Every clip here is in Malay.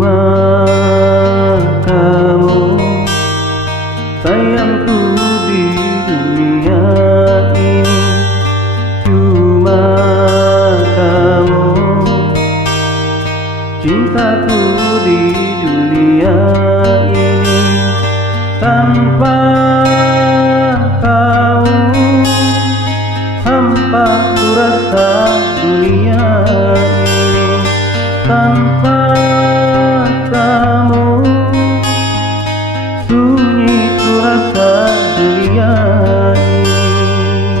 Cuma kamu sayangku di dunia ini. Cuma kamu cintaku di dunia ini. Tanpa kau hampa ku rasa dunia ini. Tanpa kamu sunyi ku rasa dunia ini.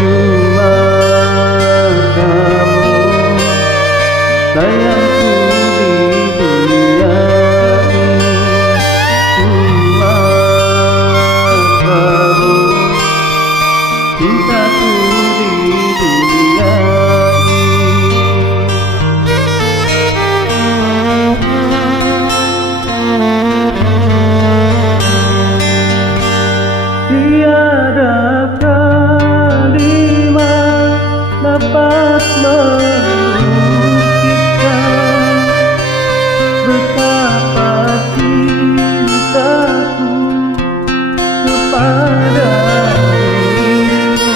Cuma kamu sayangku di dunia ini. Cuma kamu cintaku di dunia ini. Tiada kalimat dapat melukiskan betapa cintaku kepada dirimu.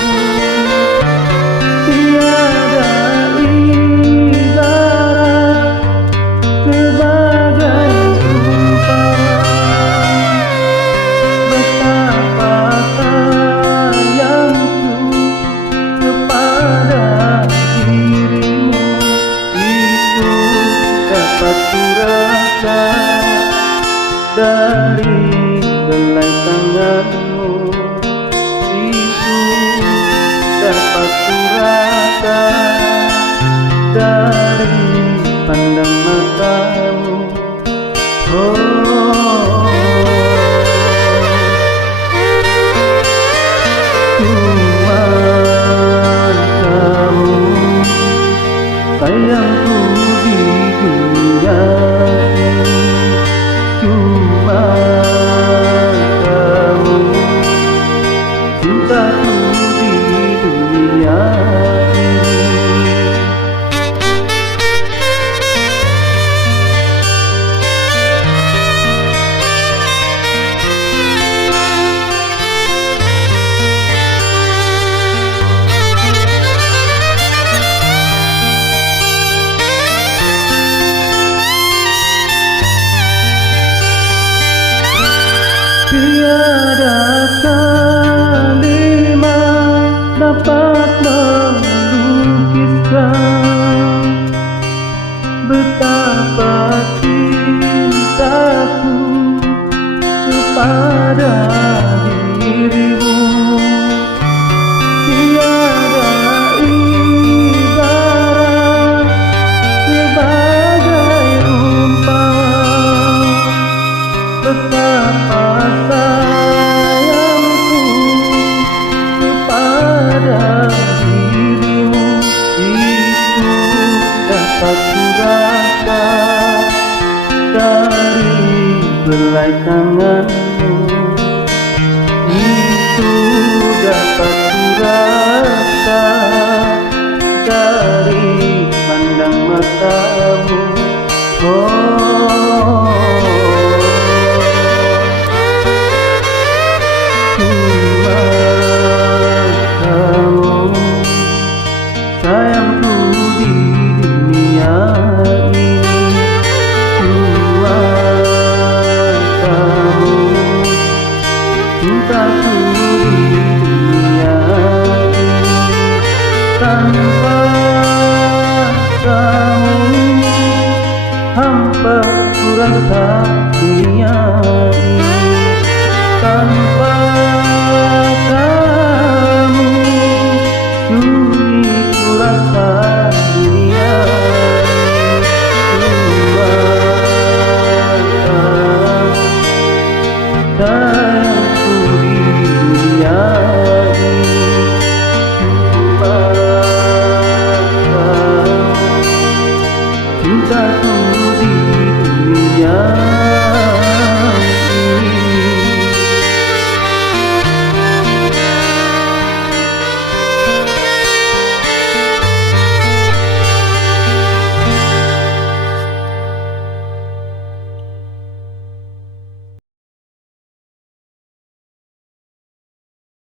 Tiada ibarat sebagai umpama betapa sayangku kepada dirimu. Itu dapat kurasa dari helai tanganmu. Itu dapat kurasa dari pandang matamu. Oh, cuma kamu sayangku di dunia ini. Cuma kamu cintaku di dunia ini. Tiada kalimat dapat melukiskan betapa cintaku kepada dirimu. Tiada ibarat sebagai umpama betapa sayangku kepada dirimu. Itu dapat kurasa dari helai tanganmu. Itu dapat kurasa dari pandang matamu. Oh, cuma kamu sayangku di dunia ini. Cuma kamu cintaku di dunia ini. Tanpa kamu hampa ku rasa dunia ini. Tanpa kamu sunyi ku rasa dunia ini. Cuma kamu sayang